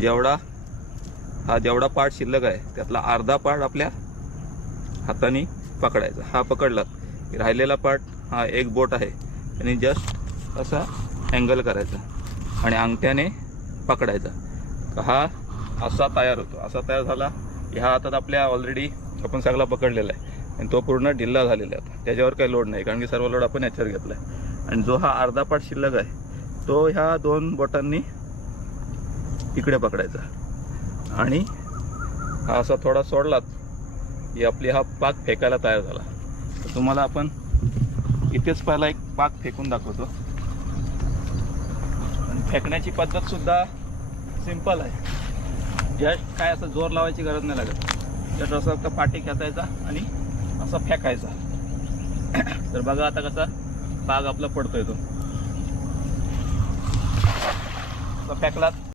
जेवढा हा जेवढा पार्ट शिल्लक आहे. त्यातला अर्धा पार्ट आपल्या हाताने पकडायचा. हा पकडला. की राहिलेला पार्ट हा एक बोट आहे. आणि जस्ट असा अँगल करायचा. आणि अंगठ्याने पकडायचा. हा असा तयार होतो. असा तयार झाला. की हा हातात आपल्या ऑलरेडी आपण सगळा पकडलेला आहे. आणि तो पूर्ण ढिल्ला झालेला आहे त्याच्यावर काही लोड नाही. कारण की सर्व लोड आपण याच्यावर घेतला आहे आणि जो हा अर्धा पार्ट शिल्लक आहे तो ह्या दोन बोटांनी इकडे पकडायचा. आणि हा असा थोडा सोडलात की आपली हा पाक फेकायला तयार झाला. तर तुम्हाला आपण इथेच पहिला एक पाक फेकून दाखवतो. आणि फेकण्याची पद्धत सुद्धा सिंपल आहे. जस्ट काय असं जोर लावायची गरज नाही लागत. जस्ट असं फक्त पाठी खेचायचा आणि असा फेकायचा. तर बघा आता कसा पाग आपला पडतोय तो. फेकलात.